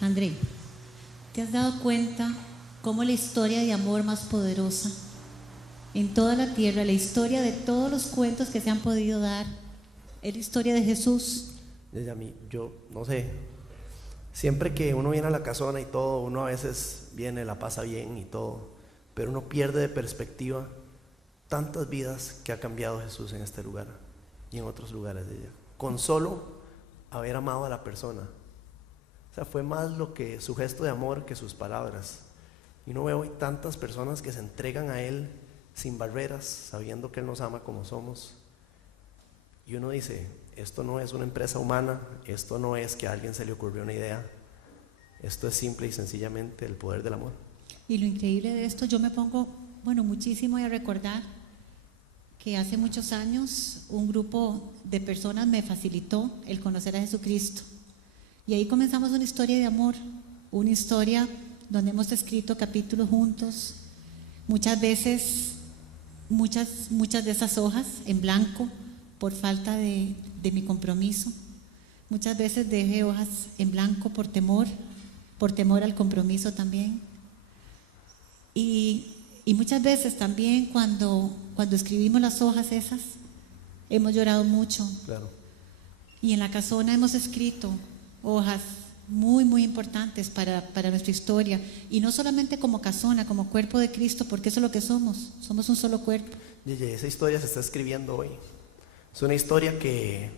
Andrei, ¿te has dado cuenta cómo la historia de amor más poderosa en toda la tierra, la historia de todos los cuentos que se han podido dar, es la historia de Jesús? Yo no sé, siempre que uno viene a la casona y todo, uno a veces viene, la pasa bien y todo, pero uno pierde de perspectiva tantas vidas que ha cambiado Jesús en este lugar y en otros lugares de ella, con solo haber amado a la persona. O sea, fue más lo que su gesto de amor que sus palabras. Y no veo hoy tantas personas que se entregan a Él sin barreras, sabiendo que Él nos ama como somos. Y uno dice, esto no es una empresa humana, esto no es que a alguien se le ocurrió una idea, esto es simple y sencillamente el poder del amor. Y lo increíble de esto, yo me pongo, muchísimo a recordar que hace muchos años un grupo de personas me facilitó el conocer a Jesucristo. Y ahí comenzamos una historia de amor, una historia donde hemos escrito capítulos juntos, muchas veces, muchas de esas hojas en blanco por falta de mi compromiso. Muchas veces dejé hojas en blanco por temor al compromiso también. Y muchas veces también cuando escribimos las hojas esas, hemos llorado mucho. Claro. Y en la casona hemos escrito hojas muy, muy importantes para nuestra historia. Y no solamente como casona, como cuerpo de Cristo, porque eso es lo que somos un solo cuerpo. Yeye, esa historia se está escribiendo hoy. Es una historia que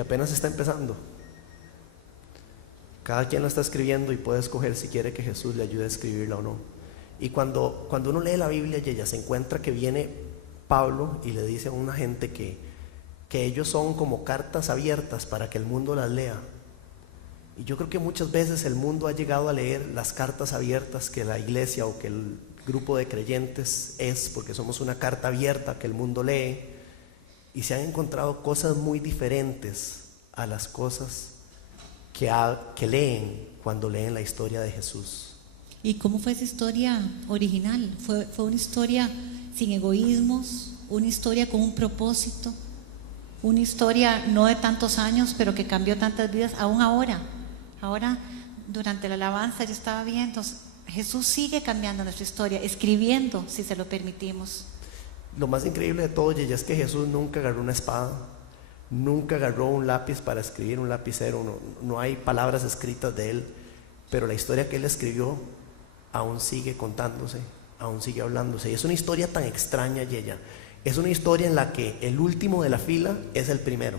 apenas está empezando. Cada quien la está escribiendo y puede escoger si quiere que Jesús le ayude a escribirla o no. Y cuando uno lee la Biblia, Yeye, se encuentra que viene Pablo y le dice a una gente que ellos son como cartas abiertas para que el mundo las lea. Y yo creo que muchas veces el mundo ha llegado a leer las cartas abiertas que la iglesia o que el grupo de creyentes es, porque somos una carta abierta que el mundo lee, y se han encontrado cosas muy diferentes a las cosas que leen cuando leen la historia de Jesús. ¿Y cómo fue esa historia original? Fue una historia sin egoísmos, una historia con un propósito, una historia no de tantos años, pero que cambió tantas vidas, aún ahora. Ahora, durante la alabanza, yo estaba viendo, Jesús sigue cambiando nuestra historia, escribiendo, si se lo permitimos. Lo más increíble de todo, Yeye, es que Jesús nunca agarró una espada, nunca agarró un lápiz para escribir, un lapicero, no hay palabras escritas de Él, pero la historia que Él escribió aún sigue contándose, aún sigue hablándose. Y es una historia tan extraña, Yeye. Es una historia en la que el último de la fila es el primero.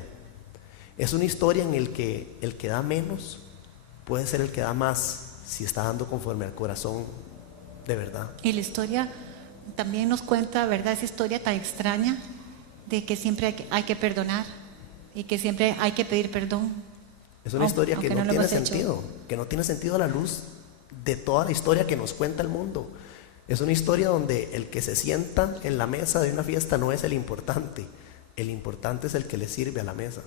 Es una historia en la que el que da menos puede ser el que da más, si está dando conforme al corazón de verdad. Y la historia también nos cuenta, ¿verdad?, esa historia tan extraña de que siempre hay que perdonar y que siempre hay que pedir perdón. Es una historia que no tiene sentido, que no tiene sentido a la luz de toda la historia que nos cuenta el mundo. Es una historia donde el que se sienta en la mesa de una fiesta no es el importante es el que le sirve a la mesa.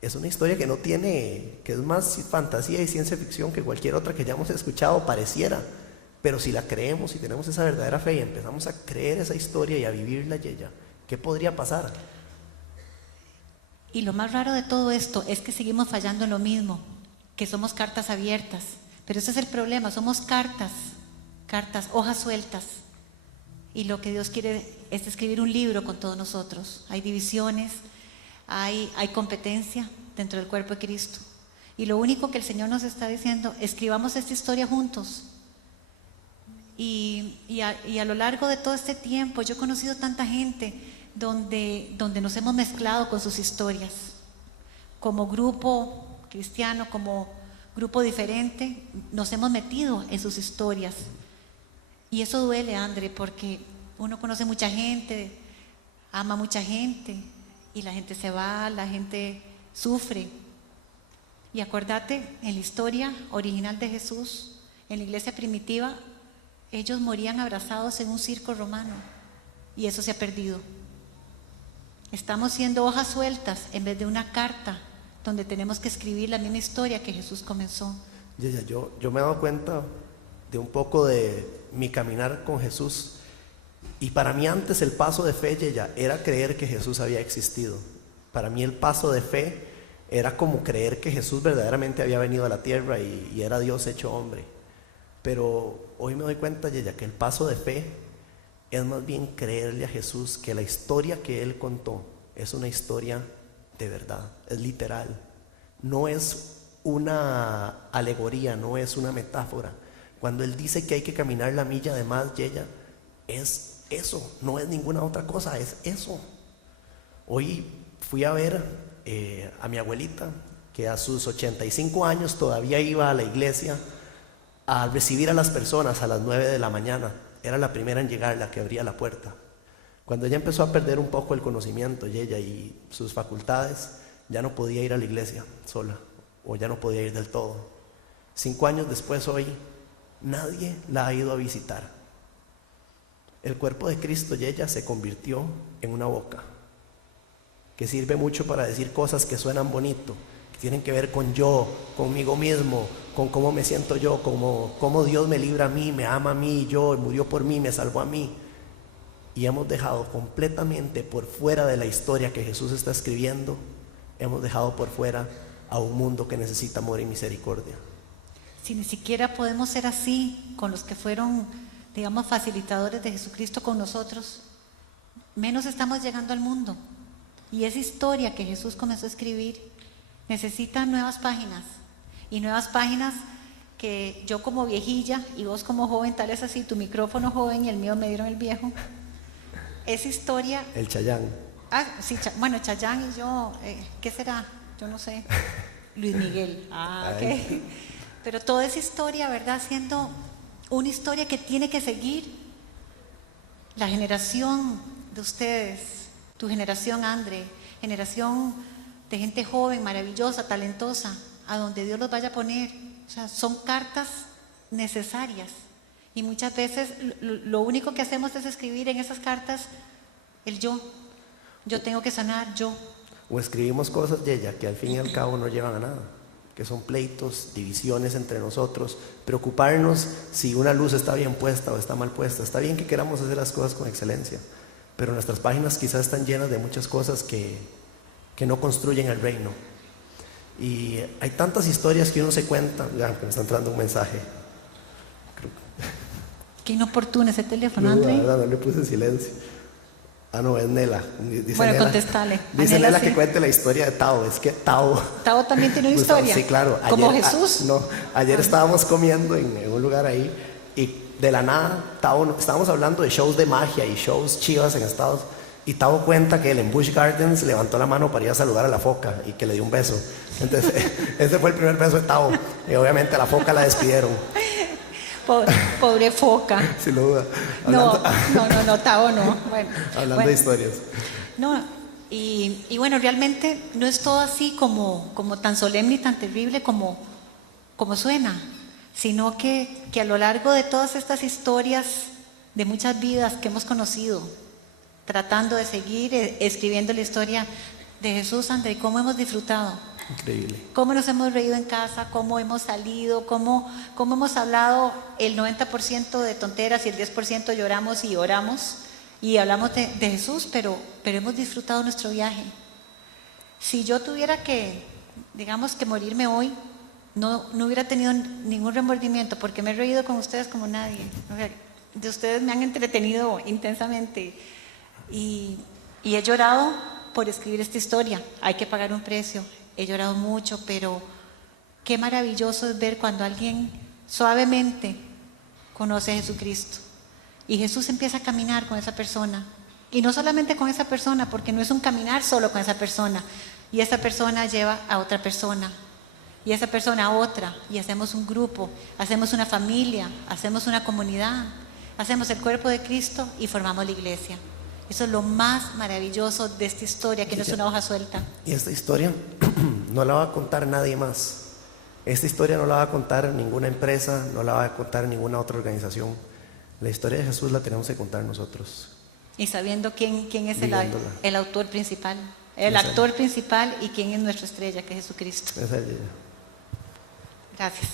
Es una historia que no tiene, que es más fantasía y ciencia ficción que cualquier otra que hayamos escuchado, pareciera, pero si la creemos y tenemos esa verdadera fe y empezamos a creer esa historia y a vivirla, Yeye, ¿qué podría pasar? Y lo más raro de todo esto es que seguimos fallando en lo mismo, que somos cartas abiertas, pero ese es el problema, somos cartas, hojas sueltas, y lo que Dios quiere es escribir un libro con todos nosotros. Hay divisiones, hay competencia dentro del cuerpo de Cristo, y lo único que el Señor nos está diciendo, escribamos esta historia juntos. Y a lo largo de todo este tiempo yo he conocido tanta gente donde nos hemos mezclado con sus historias, como grupo cristiano, como grupo diferente, nos hemos metido en sus historias. Y eso duele, André, porque uno conoce mucha gente, ama mucha gente, y la gente se va, la gente sufre. Y acuérdate, en la historia original de Jesús, en la iglesia primitiva, ellos morían abrazados en un circo romano, y eso se ha perdido. Estamos siendo hojas sueltas en vez de una carta donde tenemos que escribir la misma historia que Jesús comenzó. Yo me he dado cuenta de un poco de mi caminar con Jesús, y para mí antes el paso de fe, Yeye, era creer que Jesús había existido. Para mí el paso de fe Era como creer que Jesús verdaderamente había venido a la tierra y era Dios hecho hombre. Pero hoy me doy cuenta, Yeya, que el paso de fe es más bien creerle a Jesús que la historia que Él contó es una historia de verdad, es literal. No es una alegoría, no es una metáfora. Cuando Él dice que hay que caminar la milla de más, Yeya, es eso, no es ninguna otra cosa, es eso. Hoy fui a ver a mi abuelita, que a sus 85 años todavía iba a la iglesia a recibir a las personas a las 9 de la mañana. Era la primera en llegar, la que abría la puerta. Cuando ella empezó a perder un poco el conocimiento y ella y sus facultades, ya no podía ir a la iglesia sola, o ya no podía ir del todo. 5 años después, hoy, nadie la ha ido a visitar. El cuerpo de Cristo y ella se convirtió en una boca que sirve mucho para decir cosas que suenan bonito, que tienen que ver con yo, conmigo mismo, con cómo me siento yo, cómo Dios me libra a mí, me ama a mí, yo, murió por mí, me salvó a mí. Y hemos dejado completamente por fuera de la historia que Jesús está escribiendo, hemos dejado por fuera a un mundo que necesita amor y misericordia. Si ni siquiera podemos ser así con los que fueron, digamos, facilitadores de Jesucristo con nosotros, menos estamos llegando al mundo. Y esa historia que Jesús comenzó a escribir necesita nuevas páginas. Y nuevas páginas que yo como viejilla y vos como joven, tal es así, tu micrófono joven y el mío me dieron el viejo. Esa historia... El Chayán. Ah, sí, bueno, Chayán y yo, ¿qué será? Yo no sé. Luis Miguel. Ah, ok. Pero toda esa historia, ¿verdad? Siendo una historia que tiene que seguir la generación de ustedes, tu generación, André, generación de gente joven, maravillosa, talentosa, a donde Dios los vaya a poner. O sea, son cartas necesarias. Y muchas veces lo único que hacemos es escribir en esas cartas el yo. Yo tengo que sanar, yo. O escribimos cosas, Yeya, que al fin y al cabo no llevan a nada, que son pleitos, divisiones entre nosotros, preocuparnos si una luz está bien puesta o está mal puesta. Está bien que queramos hacer las cosas con excelencia, pero nuestras páginas quizás están llenas de muchas cosas que no construyen el reino. Y hay tantas historias que uno se cuenta. Ya, me está entrando un mensaje. Qué inoportuno ese teléfono, No, André. no le puse silencio. Ah, no, es Nela. Dice bueno, Nela, contestale. dice Nela, Nela sí. que cuente la historia de Tao. Es que Tao También tiene una historia. Sí, claro. Como Jesús. Ayer estábamos comiendo en un lugar ahí y de la nada Tao, estábamos hablando de shows de magia y shows chivas en Estados. Y Tao cuenta que él en Busch Gardens levantó la mano para ir a saludar a la foca y que le dio un beso. Entonces, ese fue el primer beso de Tao. Y obviamente a la foca la despidieron. Pobre foca. Sin duda. No, Tao no. Hablando de historias. No, y bueno, realmente no es todo así como tan solemne y tan terrible como suena, sino que a lo largo de todas estas historias de muchas vidas que hemos conocido, tratando de seguir escribiendo la historia de Jesús, André, cómo hemos disfrutado. Increíble. Cómo nos hemos reído en casa, cómo hemos salido, cómo hemos hablado el 90% de tonteras y el 10% lloramos y oramos y hablamos de Jesús, pero hemos disfrutado nuestro viaje. Si yo tuviera que, digamos, que morirme hoy, no hubiera tenido ningún remordimiento porque me he reído con ustedes como nadie. O sea, de ustedes me han entretenido intensamente y he llorado por escribir esta historia. Hay que pagar un precio. He llorado mucho, pero qué maravilloso es ver cuando alguien suavemente conoce a Jesucristo y Jesús empieza a caminar con esa persona. Y no solamente con esa persona, porque no es un caminar solo con esa persona. Y esa persona lleva a otra persona, y esa persona a otra, y hacemos un grupo, hacemos una familia, hacemos una comunidad, hacemos el cuerpo de Cristo y formamos la iglesia. Eso es lo más maravilloso de esta historia, que no es una hoja suelta. Y esta historia no la va a contar nadie más. Esta historia no la va a contar ninguna empresa, no la va a contar ninguna otra organización. La historia de Jesús la tenemos que contar nosotros. Y sabiendo quién es el autor principal, el Esa actor principal y quién es nuestra estrella, que es Jesucristo. Esa es ella. Gracias.